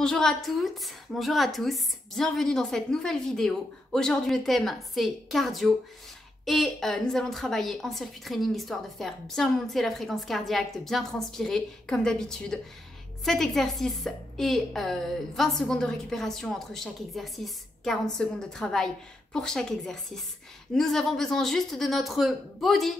Bonjour à toutes, bonjour à tous, bienvenue dans cette nouvelle vidéo. Aujourd'hui le thème c'est cardio et nous allons travailler en circuit training histoire de faire bien monter la fréquence cardiaque, de bien transpirer comme d'habitude. Cet exercice est 20 secondes de récupération entre chaque exercice, 40 secondes de travail pour chaque exercice. Nous avons besoin juste de notre body.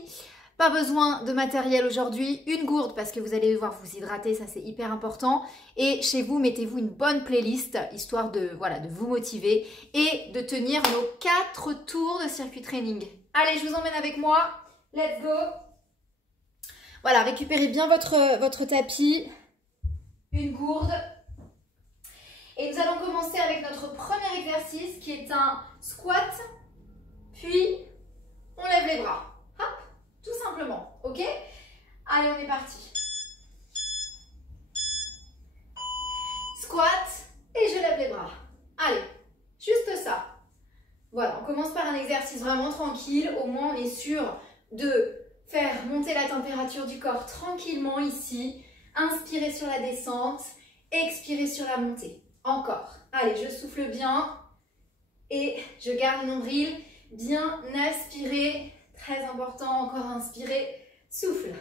Pas besoin de matériel aujourd'hui, une gourde parce que vous allez devoir vous hydrater, ça c'est hyper important. Et chez vous, mettez-vous une bonne playlist, histoire de vous motiver et de tenir nos 4 tours de circuit training. Allez, je vous emmène avec moi, let's go. Voilà, récupérez bien votre tapis, une gourde. Et nous allons commencer avec notre premier exercice qui est un squat, puis on lève les bras. Hop. Tout simplement, ok? Allez, on est parti. Squat et je lève les bras. Allez, juste ça. Voilà, on commence par un exercice vraiment tranquille. Au moins, on est sûr de faire monter la température du corps tranquillement ici. Inspirez sur la descente, expirez sur la montée. Encore. Allez, je souffle bien et je garde le nombril. Bien aspirer. Très important, encore inspirer, souffle.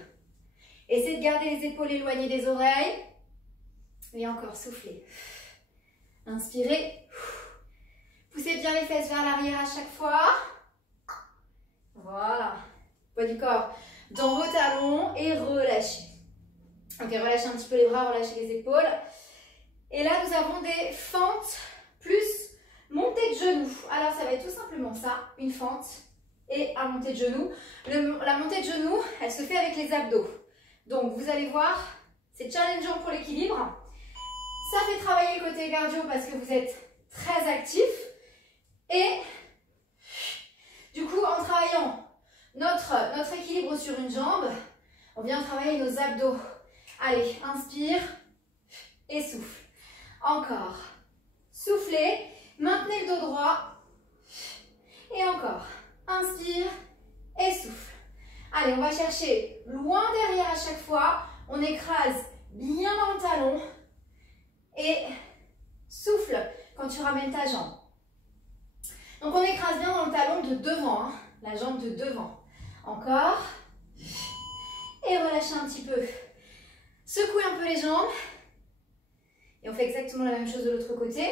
Essayez de garder les épaules éloignées des oreilles. Et encore, soufflez. Inspirez. Poussez bien les fesses vers l'arrière à chaque fois. Voilà. Poids du corps dans vos talons et relâchez. Ok, relâchez un petit peu les bras, relâchez les épaules. Et là, nous avons des fentes plus montée de genoux. Alors, ça va être tout simplement ça, une fente et un montée de genoux. La montée de genoux, elle se fait avec les abdos. Donc, vous allez voir, c'est challengeant pour l'équilibre. Ça fait travailler le côté cardio parce que vous êtes très actif. Et du coup, en travaillant notre équilibre sur une jambe, on vient travailler nos abdos. Allez, inspire et souffle. Encore. Soufflez, maintenez le dos droit. Et encore. Inspire et souffle. Allez, on va chercher loin derrière à chaque fois. On écrase bien dans le talon. Et souffle quand tu ramènes ta jambe. Donc, on écrase bien dans le talon de devant. Hein, la jambe de devant. Encore. Et relâchez un petit peu. Secouez un peu les jambes. Et on fait exactement la même chose de l'autre côté.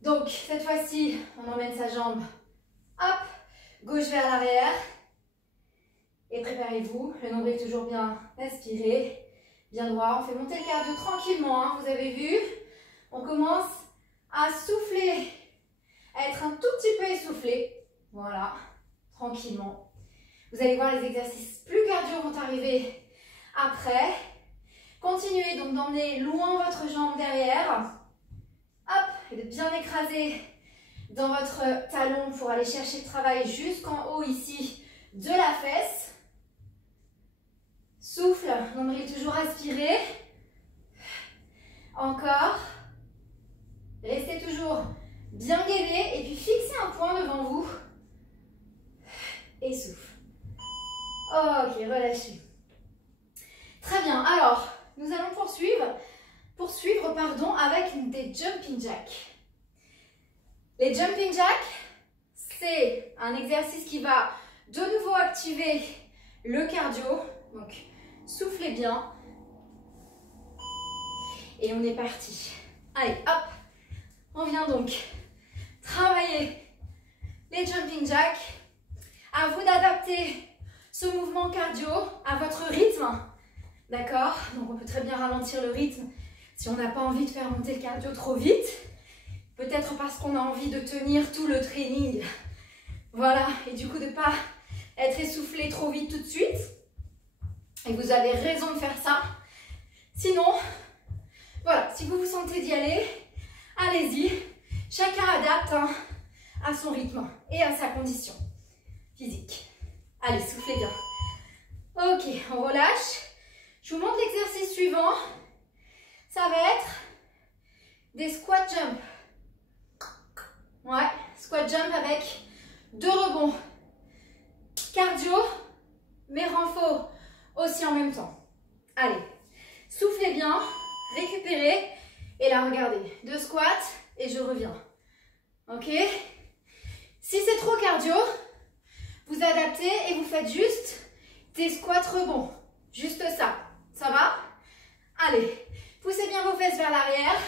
Donc, cette fois-ci, on emmène sa jambe, hop, gauche vers l'arrière. Et préparez-vous, le nombril toujours bien aspiré, bien droit. On fait monter le cardio tranquillement, hein, vous avez vu. On commence à souffler, à être un tout petit peu essoufflé. Voilà, tranquillement. Vous allez voir, les exercices plus cardio vont arriver après. Continuez donc d'emmener loin votre jambe derrière. Hop, et de bien écraser dans votre talon pour aller chercher le travail jusqu'en haut ici de la fesse. Souffle, nombril toujours aspiré. Encore. Restez toujours bien gainé et puis fixez un point devant vous. Et souffle. Ok, relâchez. Très bien, alors nous allons poursuivre avec des jumping jacks. Les jumping jacks, c'est un exercice qui va de nouveau activer le cardio. Donc, soufflez bien. Et on est parti. Allez, hop. On vient donc travailler les jumping jacks. À vous d'adapter ce mouvement cardio à votre rythme. D'accord? Donc, on peut très bien ralentir le rythme si on n'a pas envie de faire monter le cardio trop vite. Peut-être parce qu'on a envie de tenir tout le training. Voilà, et du coup de ne pas être essoufflé trop vite tout de suite. Et vous avez raison de faire ça. Sinon, voilà, si vous vous sentez d'y aller, allez-y. Chacun adapte hein, à son rythme et à sa condition physique. Allez, soufflez bien. Ok, on relâche. Je vous montre l'exercice suivant. Ça va être des squat jump. Ouais, squat jump avec 2 rebonds. Cardio, mais renfort aussi en même temps. Allez, soufflez bien. récupérer. Et là, regardez, 2 squats et je reviens. Ok? Si c'est trop cardio, vous adaptez et vous faites juste des squats rebonds. Juste ça. Ça va? Allez, poussez bien vos fesses vers l'arrière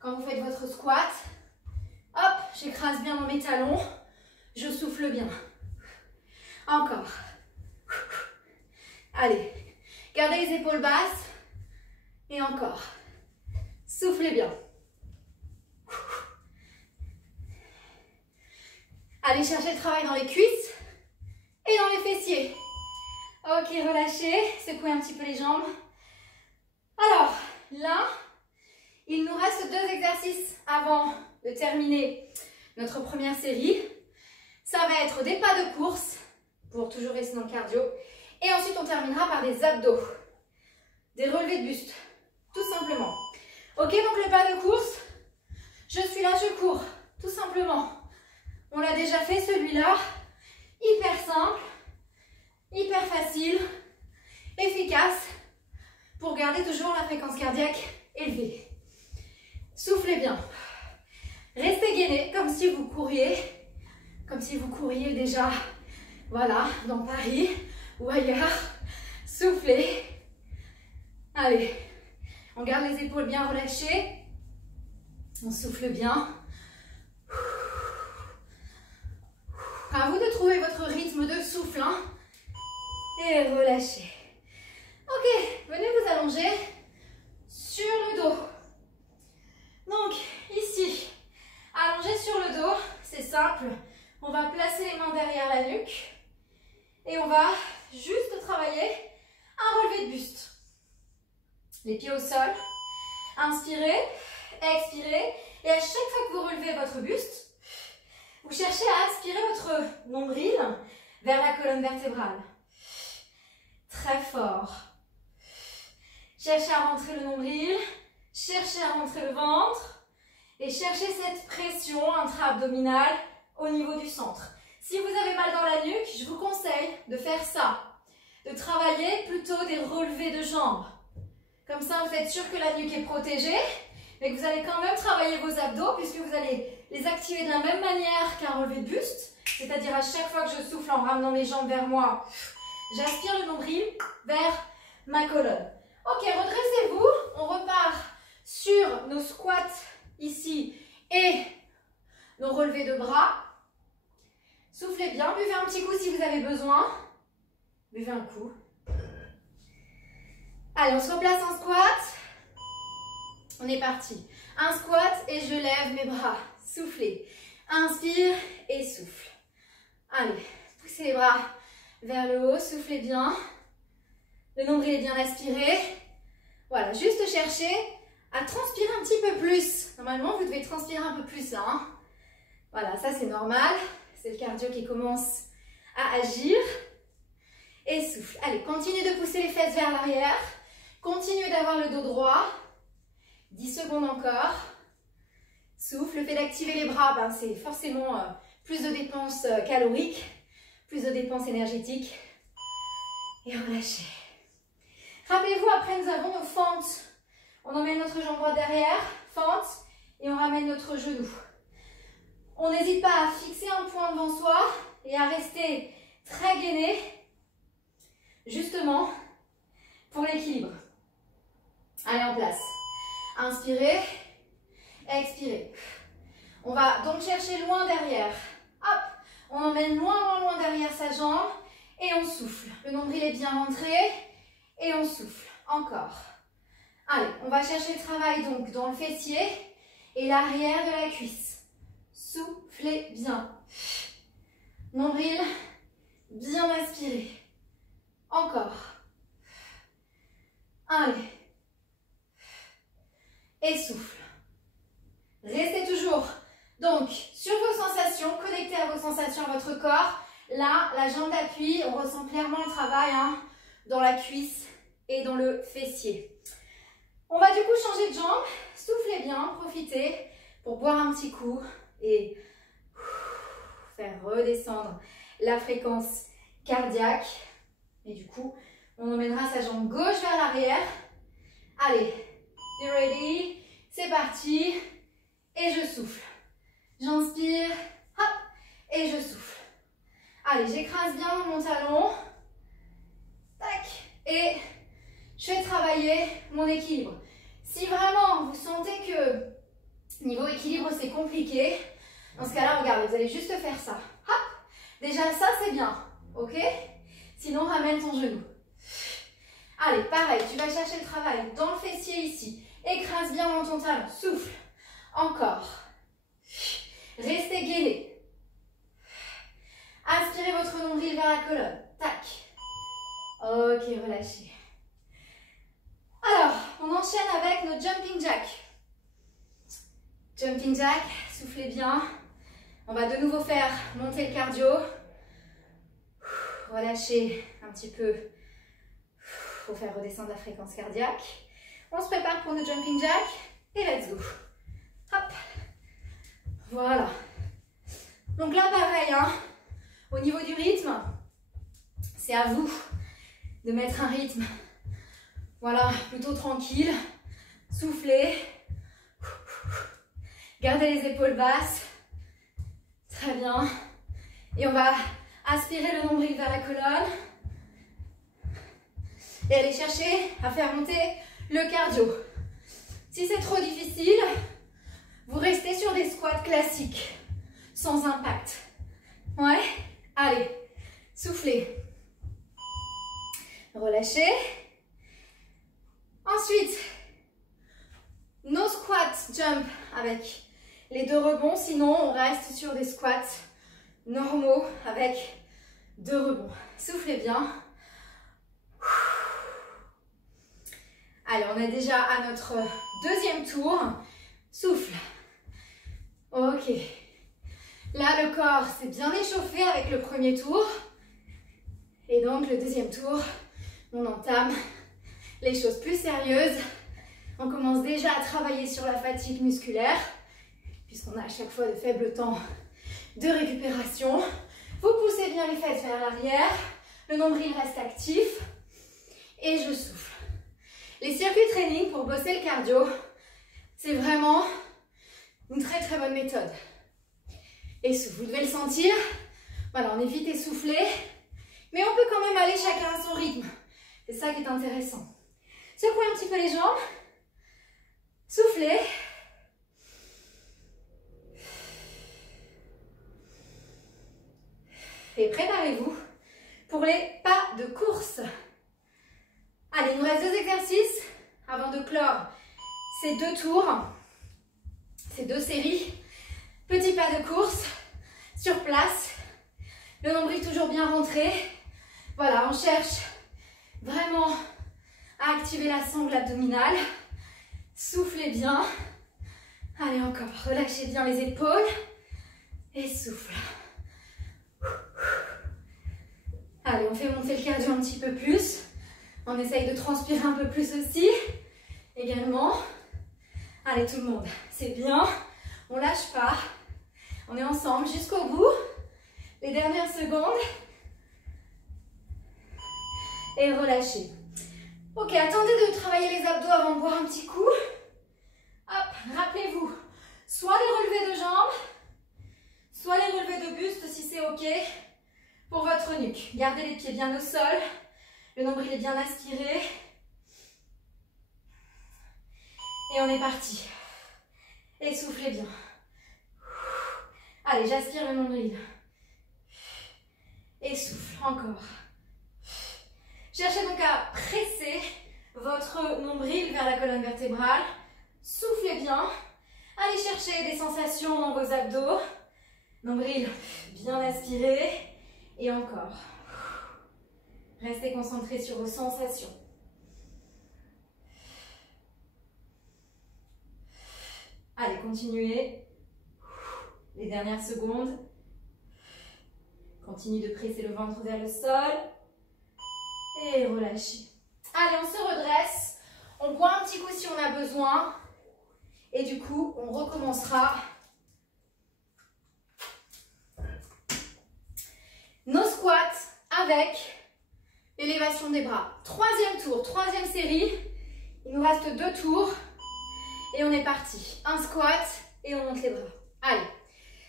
quand vous faites votre squat. Hop, j'écrase bien dans mes talons. Je souffle bien. Encore. Allez, gardez les épaules basses. Et encore. Soufflez bien. Allez chercher le travail dans les cuisses et dans les fessiers. Ok, relâchez. Secouez un petit peu les jambes. Alors, là, il nous reste 2 exercices avant de terminer notre première série. Ça va être des pas de course, pour toujours rester dans le cardio. Et ensuite, on terminera par des abdos, des relevés de buste, tout simplement. Ok, donc les pas de course, je suis là, je cours, tout simplement. On l'a déjà fait, celui-là, hyper simple, hyper facile, efficace, pour garder toujours la fréquence cardiaque élevée. Soufflez bien. Restez gainé, comme si vous couriez déjà, voilà, dans Paris ou ailleurs. Soufflez. Allez, on garde les épaules bien relâchées. On souffle bien. À vous de trouver votre rythme de souffle, hein. Et relâchez. Ok, venez vous allonger sur le dos. Donc, ici, allongé sur le dos, c'est simple. On va placer les mains derrière la nuque et on va juste travailler un relevé de buste. Les pieds au sol. Inspirez, expirez. Et à chaque fois que vous relevez votre buste, vous cherchez à aspirer votre nombril vers la colonne vertébrale. Très fort. Cherchez à rentrer le nombril, cherchez à rentrer le ventre et cherchez cette pression intra-abdominale au niveau du centre. Si vous avez mal dans la nuque, je vous conseille de faire ça, de travailler plutôt des relevés de jambes. Comme ça, vous êtes sûr que la nuque est protégée, mais que vous allez quand même travailler vos abdos puisque vous allez les activer de la même manière qu'un relevé de buste, c'est-à-dire à chaque fois que je souffle en ramenant mes jambes vers moi, j'aspire le nombril vers ma colonne. Ok, redressez-vous, on repart sur nos squats ici et nos relevés de bras. Soufflez bien, buvez un petit coup si vous avez besoin. Buvez un coup. Allez, on se replace en squat. On est parti. Un squat et je lève mes bras. Soufflez. Inspire et souffle. Allez, poussez les bras vers le haut, soufflez bien. Le nombril est bien aspiré. Voilà, juste chercher à transpirer un petit peu plus. Normalement, vous devez transpirer un peu plus là. Hein. Voilà, ça c'est normal. C'est le cardio qui commence à agir. Et souffle. Allez, continuez de pousser les fesses vers l'arrière. Continuez d'avoir le dos droit. 10 secondes encore. Souffle. Le fait d'activer les bras, ben, c'est forcément plus de dépenses caloriques, plus de dépenses énergétiques. Et relâchez. Rappelez-vous, après nous avons nos fentes. On emmène notre jambe droite derrière, fente, et on ramène notre genou. On n'hésite pas à fixer un point devant soi et à rester très gainé, justement, pour l'équilibre. Allez, en place. Inspirez, expirez. On va donc chercher loin derrière. Hop, on emmène loin derrière sa jambe et on souffle. Le nombril est bien rentré et on souffle. Encore. Allez, on va chercher le travail donc dans le fessier et l'arrière de la cuisse. Soufflez bien. Nombril bien aspiré. Encore. Allez. Et souffle. Restez toujours donc sur vos sensations, connectez à vos sensations, à votre corps. Là, la jambe d'appui, on ressent clairement le travail hein, dans la cuisse et dans le fessier. On va du coup changer de jambe. Soufflez bien, profitez pour boire un petit coup et faire redescendre la fréquence cardiaque. Et du coup, on emmènera sa jambe gauche vers l'arrière. Allez, be ready. C'est parti. Et je souffle. J'inspire. Hop. Et je souffle. Allez, j'écrase bien mon talon. Tac. Et je vais travailler mon équilibre. Si vraiment vous sentez que niveau équilibre c'est compliqué, dans ce cas-là, regardez, vous allez juste faire ça. Hop. Déjà ça c'est bien. Ok? Sinon, ramène ton genou. Allez, pareil, tu vas chercher le travail dans le fessier ici. Écrase bien dans ton talon. Souffle. Encore. Restez gainé. Aspirez votre nombril vers la colonne. Tac. Ok, relâchez. Alors, on enchaîne avec nos jumping jack. Jumping jack, soufflez bien. On va de nouveau faire monter le cardio. Relâchez un petit peu pour faire redescendre la fréquence cardiaque. On se prépare pour nos jumping jack et let's go. Hop. Voilà. Donc là, pareil, hein, au niveau du rythme, c'est à vous de mettre un rythme, voilà, plutôt tranquille. Soufflez. Gardez les épaules basses. Très bien. Et on va aspirer le nombril vers la colonne. Et aller chercher à faire monter le cardio. Si c'est trop difficile, vous restez sur des squats classiques, sans impact. Ouais? Allez, soufflez. Relâchez. Ensuite, nos squats jump avec les 2 rebonds. Sinon, on reste sur des squats normaux avec 2 rebonds. Soufflez bien. Allez, on est déjà à notre 2e tour. Souffle. Ok. Là, le corps s'est bien échauffé avec le 1er tour. Et donc, le 2e tour, on entame les choses plus sérieuses. On commence déjà à travailler sur la fatigue musculaire, puisqu'on a à chaque fois de faibles temps de récupération. Vous poussez bien les fesses vers l'arrière. Le nombril reste actif. Et je souffle. Les circuits training pour bosser le cardio, c'est vraiment une très bonne méthode. Et vous devez le sentir. Voilà, on évite d'essouffler, mais on peut quand même aller chacun à son rythme. C'est ça qui est intéressant. Secouez un petit peu les jambes. Soufflez. Et préparez-vous pour les pas de course. Allez, il nous reste 2 exercices avant de clore ces 2 tours, ces 2 séries. Petit pas de course sur place. Le nombril toujours bien rentré. Voilà, on cherche vraiment à activer la sangle abdominale. Soufflez bien. Allez, encore. Relâchez bien les épaules. Et souffle. Allez, on fait monter le cardio un petit peu plus. On essaye de transpirer un peu plus aussi. Également. Allez, tout le monde. C'est bien. On lâche pas. On est ensemble jusqu'au bout. Les dernières secondes. Et relâchez. Ok, attendez de travailler les abdos avant de boire un petit coup. Hop, rappelez-vous. Soit les relevés de jambes, soit les relevés de buste si c'est ok pour votre nuque. Gardez les pieds bien au sol. Le nombril est bien aspiré. Et on est parti. Et soufflez bien. Allez, j'aspire le nombril. Et souffle encore. Cherchez donc à presser votre nombril vers la colonne vertébrale. Soufflez bien. Allez chercher des sensations dans vos abdos. Nombril bien aspiré. Et encore. Restez concentrés sur vos sensations. Allez, continuez. Les dernières secondes. Continue de presser le ventre vers le sol. Et relâchez. Allez, on se redresse. On boit un petit coup si on a besoin. Et du coup, on recommencera nos squats avec l'élévation des bras. 3e tour, 3e série. Il nous reste 2 tours. Et on est parti. Un squat et on monte les bras. Allez.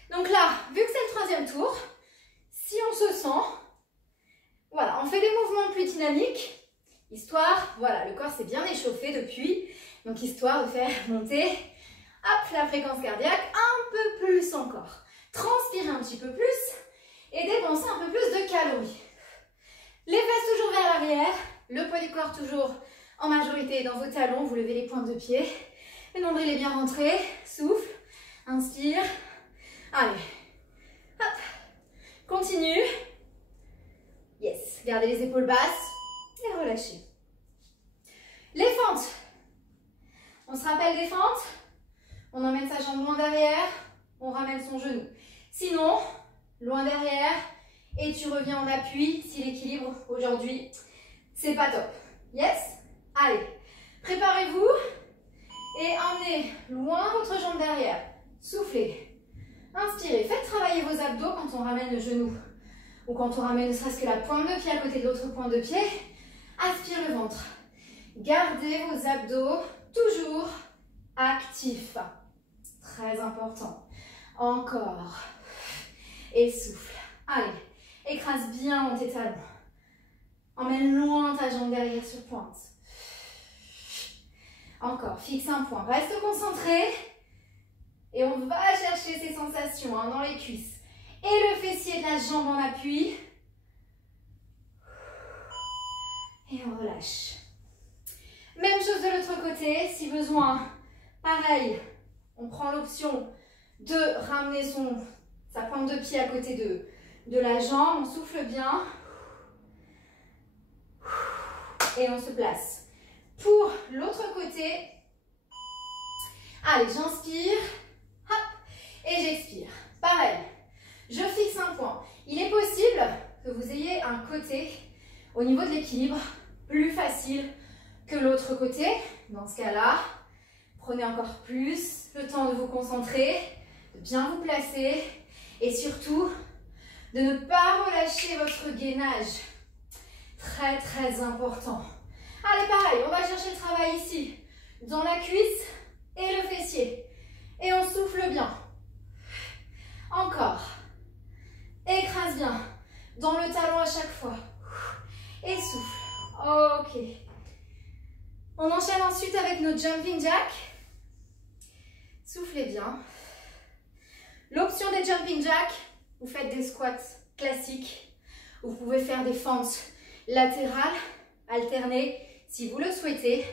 Donc là, vu que c'est le troisième tour, si on se sent, voilà, on fait des mouvements plus dynamiques, histoire, voilà, le corps s'est bien échauffé depuis, donc histoire de faire monter, hop, la fréquence cardiaque un peu plus encore. Transpirer un petit peu plus et dépenser un peu plus de calories. Les fesses toujours vers l'arrière, le poids du corps toujours en majorité dans vos talons, vous levez les pointes de pied, le nombril est bien rentré, souffle, inspire, allez, hop, continue, yes, gardez les épaules basses et relâchez. Les fentes, on se rappelle des fentes, on emmène sa jambe loin derrière, on ramène son genou, sinon, loin derrière, et tu reviens en appui si l'équilibre aujourd'hui, c'est pas top. Yes? Allez, préparez-vous et emmenez loin votre jambe derrière. Soufflez, inspirez, faites travailler vos abdos quand on ramène le genou ou quand on ramène ne serait-ce que la pointe de pied à côté de l'autre pointe de pied. Aspire le ventre. Gardez vos abdos toujours actifs. Très important. Encore. Et souffle. Allez. Écrase bien tes talons. Emmène loin ta jambe derrière sur pointe. Encore, fixe un point. Reste concentré. Et on va chercher ces sensations dans les cuisses. Et le fessier de la jambe en appui. Et on relâche. Même chose de l'autre côté. Si besoin, pareil. On prend l'option de ramener sa pointe de pied à côté de la jambe, on souffle bien et on se place. Pour l'autre côté, allez, j'inspire, hop, et j'expire. Pareil, je fixe un point. Il est possible que vous ayez un côté au niveau de l'équilibre plus facile que l'autre côté. Dans ce cas-là, prenez encore plus le temps de vous concentrer, de bien vous placer et surtout de ne pas relâcher votre gainage. Très, très important. Allez, pareil, on va chercher le travail ici, dans la cuisse et le fessier. Et on souffle bien. Encore. Écrase bien. Dans le talon à chaque fois. Et souffle. Ok. On enchaîne ensuite avec nos jumping jacks. Soufflez bien. L'option des jumping jacks, vous faites des squats classiques. Vous pouvez faire des fentes latérales, alternées, si vous le souhaitez.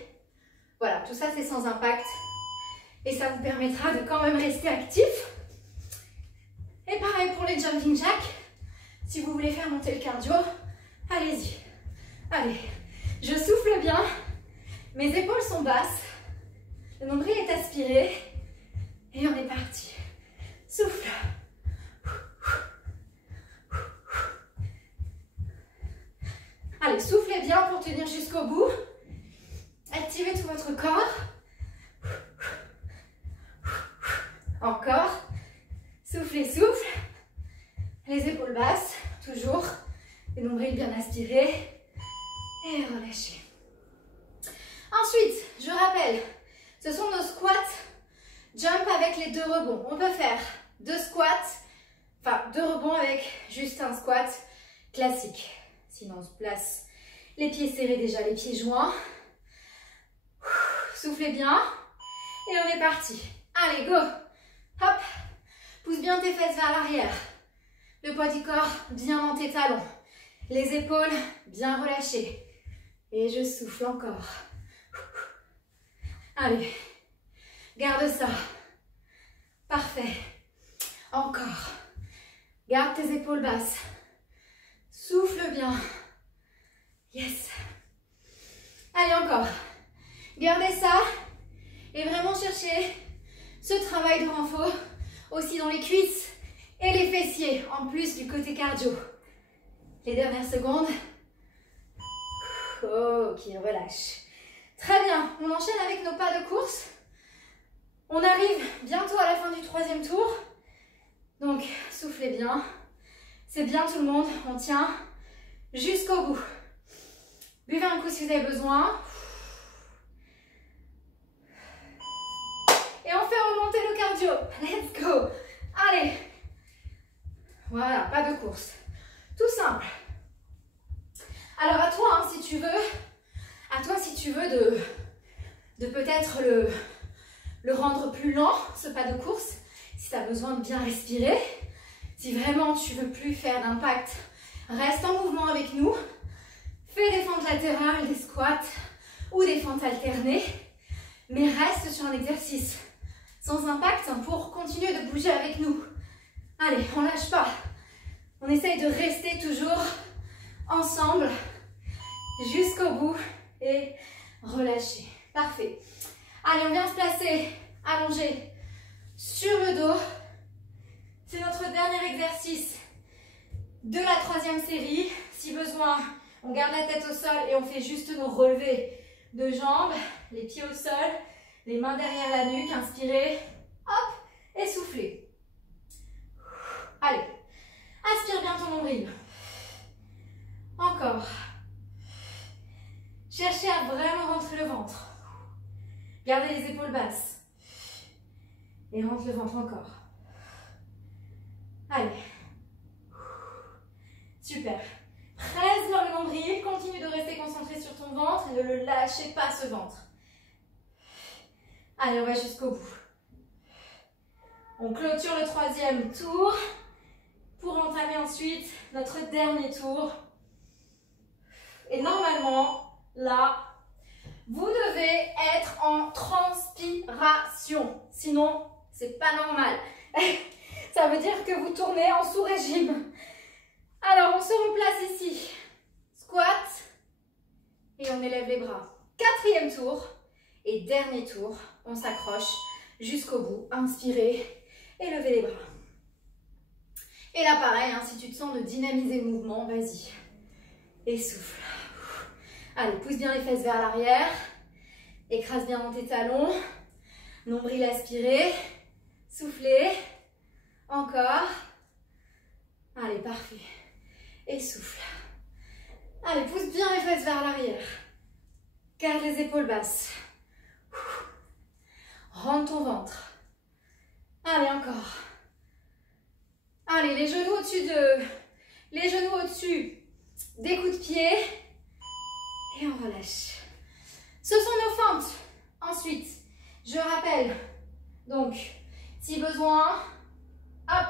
Voilà, tout ça c'est sans impact. Et ça vous permettra de quand même rester actif. Et pareil pour les jumping jacks. Si vous voulez faire monter le cardio, allez-y. Allez, je souffle bien. Mes épaules sont basses. Le nombril est aspiré. Et on est parti. Souffle. Allez, soufflez bien pour tenir jusqu'au bout. Activez tout votre corps. Encore. Soufflez, souffle. Les épaules basses, toujours. Le nombril bien aspiré. Et relâchez. Ensuite, je rappelle, ce sont nos squats jump avec les 2 rebonds. On peut faire 2 squats, enfin 2 rebonds avec juste un squat classique. Sinon, on se place les pieds serrés déjà, les pieds joints. Soufflez bien. Et on est parti. Allez, go. Hop. Pousse bien tes fesses vers l'arrière. Le poids du corps bien dans tes talons. Les épaules bien relâchées. Et je souffle encore. Allez. Garde ça. Parfait. Encore. Garde tes épaules basses. Souffle bien. Yes. Allez, encore. Gardez ça. Et vraiment cherchez ce travail de renfort aussi dans les cuisses et les fessiers, en plus du côté cardio. Les dernières secondes. Ok, relâche. Très bien. On enchaîne avec nos pas de course. On arrive bientôt à la fin du 3e tour. Donc, soufflez bien. C'est bien tout le monde. On tient jusqu'au bout. Buvez un coup si vous avez besoin. let's go. Allez. Voilà, pas de course. Tout simple. Alors à toi, hein, si tu veux de peut-être le rendre plus lent, ce pas de course, si tu as besoin de bien respirer, si vraiment tu veux plus faire d'impact, reste en mouvement avec nous, fais des fentes latérales, des squats ou des fentes alternées, mais reste sur un exercice sans impact pour continuer de bouger avec nous. Allez, on lâche pas. On essaye de rester toujours ensemble jusqu'au bout et relâcher. Parfait. Allez, on vient se placer allongé sur le dos. C'est notre dernier exercice de la 3e série. Si besoin, on garde la tête au sol et on fait juste nos relevés de jambes, les pieds au sol, les mains derrière la nuque. Inspirez, hop, et soufflez. Allez, aspire bien ton nombril. Encore. Cherchez à vraiment rentrer le ventre. Gardez les épaules basses. Et rentre le ventre encore. Allez. Super. Presse vers le nombril. Continue de rester concentré sur ton ventre et ne le lâchez pas ce ventre. Allez, on va jusqu'au bout. On clôture le 3e tour pour entamer ensuite notre dernier tour. Et normalement, là, vous devez être en transpiration. Sinon, c'est pas normal. Ça veut dire que vous tournez en sous-régime. Alors, on se replace ici. Squat. Et on élève les bras. 4e tour. Et dernier tour, on s'accroche jusqu'au bout. Inspirez et levez les bras. Et là, pareil, hein, si tu te sens de dynamiser le mouvement, vas-y. Et souffle. Allez, pousse bien les fesses vers l'arrière. Écrase bien dans tes talons. Nombril aspiré. Soufflez. Encore. Allez, parfait. Et souffle. Allez, pousse bien les fesses vers l'arrière. Garde les épaules basses. Rentre ton ventre. Allez, encore. Allez, les genoux au-dessus des coups de pied. Et on relâche. Ce sont nos fentes. Ensuite, je rappelle. Donc, si besoin, hop,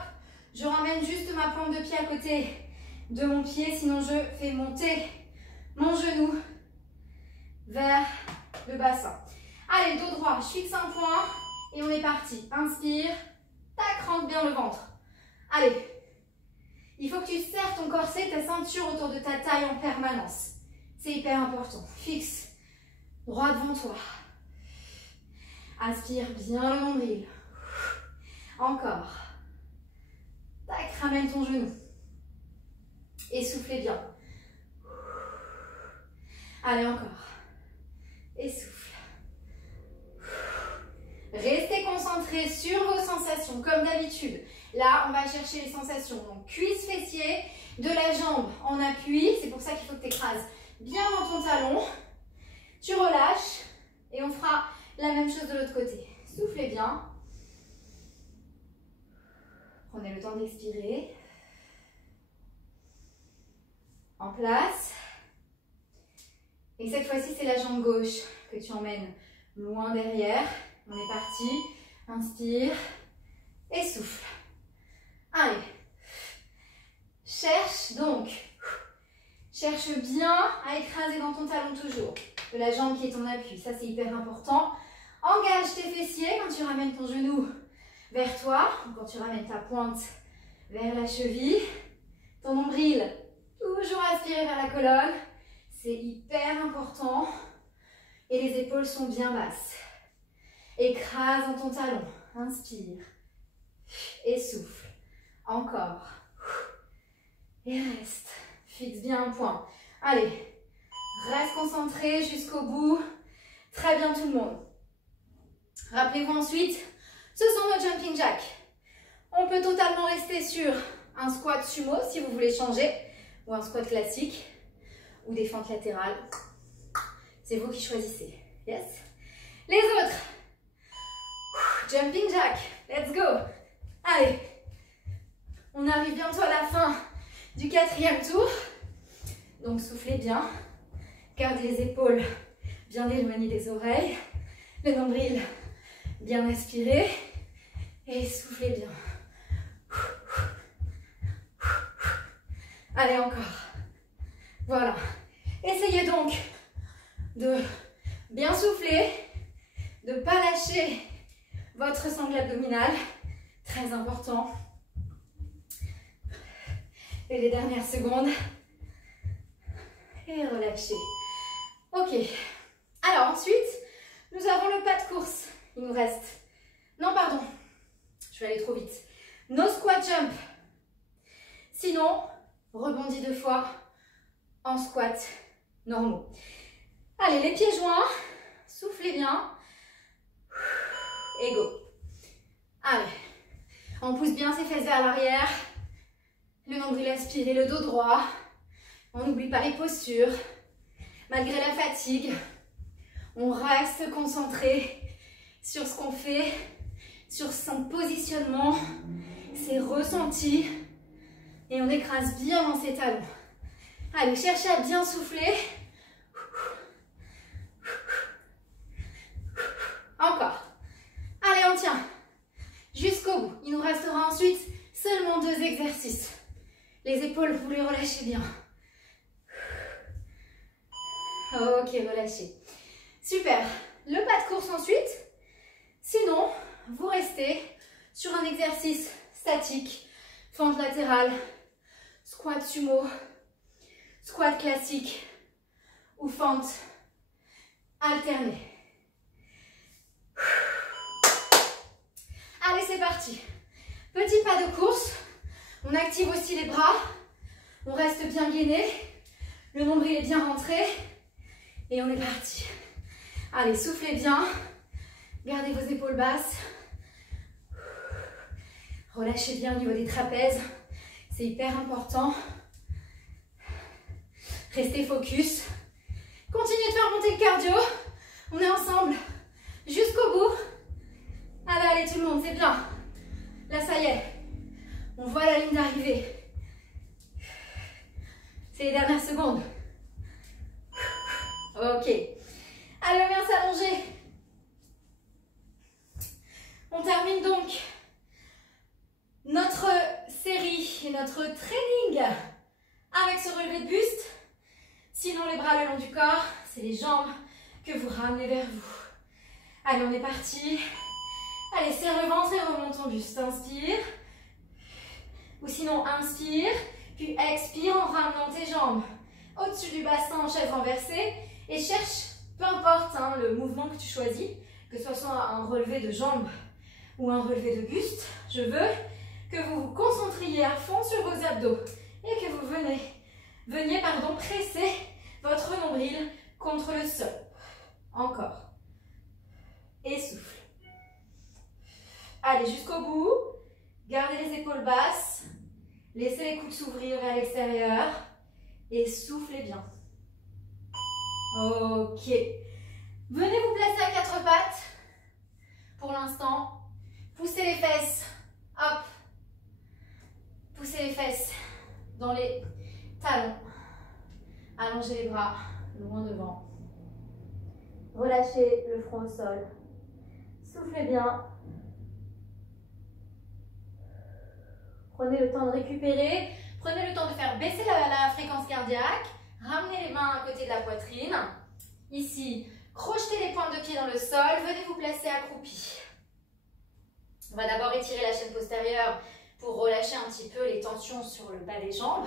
je ramène juste ma plante de pied à côté de mon pied. Sinon, je fais monter mon genou vers le bassin. Allez, dos droit, je fixe un point et on est parti. Inspire, tac, rentre bien le ventre. Allez, il faut que tu serres ton corset, ta ceinture autour de ta taille en permanence. C'est hyper important. Fixe, droit devant toi. Aspire bien le nombril. Encore. Tac, ramène ton genou. Et soufflez bien. Allez, encore. Et souffle. Restez concentrés sur vos sensations, comme d'habitude. Là, on va chercher les sensations. Donc, cuisse fessier, de la jambe en appui. C'est pour ça qu'il faut que tu écrases bien dans ton talon. Tu relâches et on fera la même chose de l'autre côté. Soufflez bien. Prenez le temps d'expirer. En place. Et cette fois-ci, c'est la jambe gauche que tu emmènes loin derrière. On est parti. Inspire et souffle. Allez. Cherche bien à écraser dans ton talon toujours. De la jambe qui est ton appui. Ça, c'est hyper important. Engage tes fessiers quand tu ramènes ton genou vers toi. Quand tu ramènes ta pointe vers la cheville. Ton nombril, toujours aspiré vers la colonne. C'est hyper important. Et les épaules sont bien basses. Écrase dans ton talon. Inspire. Et souffle. Encore. Et reste. Fixe bien un point. Allez. Reste concentré jusqu'au bout. Très bien tout le monde. Rappelez-vous ensuite, ce sont nos jumping jacks. On peut totalement rester sur un squat sumo si vous voulez changer. Ou un squat classique. Ou des fentes latérales. C'est vous qui choisissez. Yes. Les autres. Jumping jack. Let's go. Allez, on arrive bientôt à la fin du 4e tour. Donc soufflez bien, gardez les épaules bien éloignées des oreilles, le nombril bien aspiré et soufflez bien. Allez, encore. Voilà. Essayez donc de bien souffler, de ne pas lâcher votre sangle abdominale. Très important. Et les dernières secondes. Et relâchez. Ok. Alors ensuite, nous avons le pas de course. Il nous reste... Non, pardon. Je vais aller trop vite. No squat jump. Sinon, rebondis 2 fois en squat normaux. Allez, les pieds joints. Soufflez bien. Et go. Allez. On pousse bien ses fesses vers l'arrière. Le nombril aspiré, le dos droit. On n'oublie pas les postures. Malgré la fatigue, on reste concentré sur ce qu'on fait, sur son positionnement, ses ressentis. Et on écrase bien dans ses talons. Allez, cherchez à bien souffler. Encore. Allez, on tient. Jusqu'au bout. Il nous restera ensuite seulement 2 exercices. Les épaules, vous les relâchez bien. Ok, relâchez. Super. Le pas de course ensuite. Sinon, vous restez sur un exercice statique. Fente latérale, squat sumo, squat classique ou fente alternée. Allez, c'est parti. Petit pas de course. On active aussi les bras. On reste bien gainé. Le nombril est bien rentré. Et on est parti. Allez, soufflez bien. Gardez vos épaules basses. Relâchez bien au niveau des trapèzes. C'est hyper important. Restez focus. Continuez de faire monter le cardio. On est ensemble jusqu'au bout. Allez, allez tout le monde, c'est bien. Là, ça y est. On voit la ligne d'arrivée. C'est les dernières secondes. Ok. Allez, on vient s'allonger. On termine donc notre série et notre training avec ce relevé de buste. Sinon, les bras le long du corps, c'est les jambes que vous ramenez vers vous. Allez, on est parti. Allez, serre le ventre et remonte ton buste. Inspire. Ou sinon, inspire. Puis expire en ramenant tes jambes au-dessus du bassin en chaise renversée. Et cherche, peu importe hein, le mouvement que tu choisis, que ce soit un relevé de jambes ou un relevé de buste, je veux que vous vous concentriez à fond sur vos abdos et que vous veniez presser votre nombril contre le sol. Encore. Et souffle. Allez, jusqu'au bout. Gardez les épaules basses. Laissez les coudes s'ouvrir vers l'extérieur. Et soufflez bien. Ok. Venez vous placer à 4 pattes. Pour l'instant, poussez les fesses. Hop. Poussez les fesses dans les talons. Allongez les bras loin devant. Relâchez le front au sol. Soufflez bien. Prenez le temps de récupérer. Prenez le temps de faire baisser la fréquence cardiaque. Ramenez les mains à côté de la poitrine. Ici, crochetez les pointes de pied dans le sol. Venez vous placer accroupi. On va d'abord étirer la chaîne postérieure pour relâcher un petit peu les tensions sur le bas des jambes.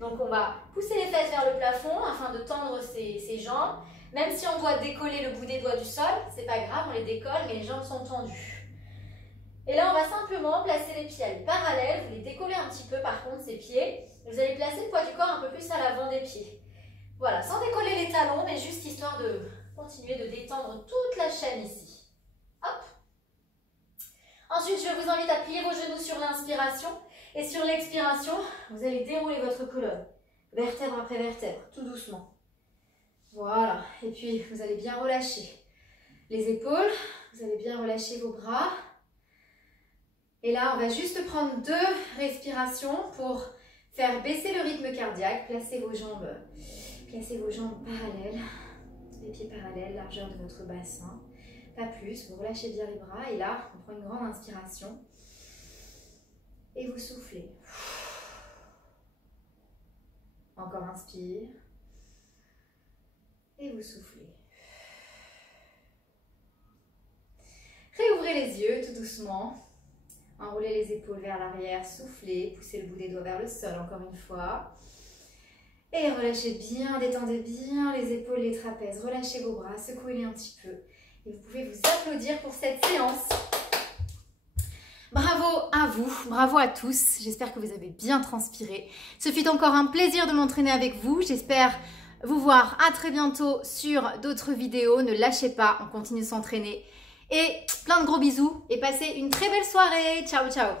Donc on va pousser les fesses vers le plafond afin de tendre ses jambes. Même si on doit décoller le bout des doigts du sol, c'est pas grave, on les décolle, mais les jambes sont tendues. Et là, on va simplement placer les pieds parallèles. Vous les décollez un petit peu par contre, ces pieds. Vous allez placer le poids du corps un peu plus à l'avant des pieds. Voilà, sans décoller les talons, mais juste histoire de continuer de détendre toute la chaîne ici. Hop. Ensuite, je vous invite à plier vos genoux sur l'inspiration. Et sur l'expiration, vous allez dérouler votre colonne, vertèbre après vertèbre, tout doucement. Voilà, et puis vous allez bien relâcher les épaules, vous allez bien relâcher vos bras. Et là, on va juste prendre 2 respirations pour faire baisser le rythme cardiaque. Placez vos jambes parallèles, les pieds parallèles, largeur de votre bassin. Pas plus, vous relâchez bien les bras. Et là, on prend une grande inspiration. Et vous soufflez. Encore inspire. Et vous soufflez. Réouvrez les yeux tout doucement. Enroulez les épaules vers l'arrière, soufflez, poussez le bout des doigts vers le sol encore une fois. Et relâchez bien, détendez bien les épaules, les trapèzes. Relâchez vos bras, secouez-les un petit peu. Et vous pouvez vous applaudir pour cette séance. Bravo à vous, bravo à tous. J'espère que vous avez bien transpiré. Ce fut encore un plaisir de m'entraîner avec vous. J'espère vous voir à très bientôt sur d'autres vidéos. Ne lâchez pas, on continue de s'entraîner. Et plein de gros bisous et passez une très belle soirée. Ciao, ciao.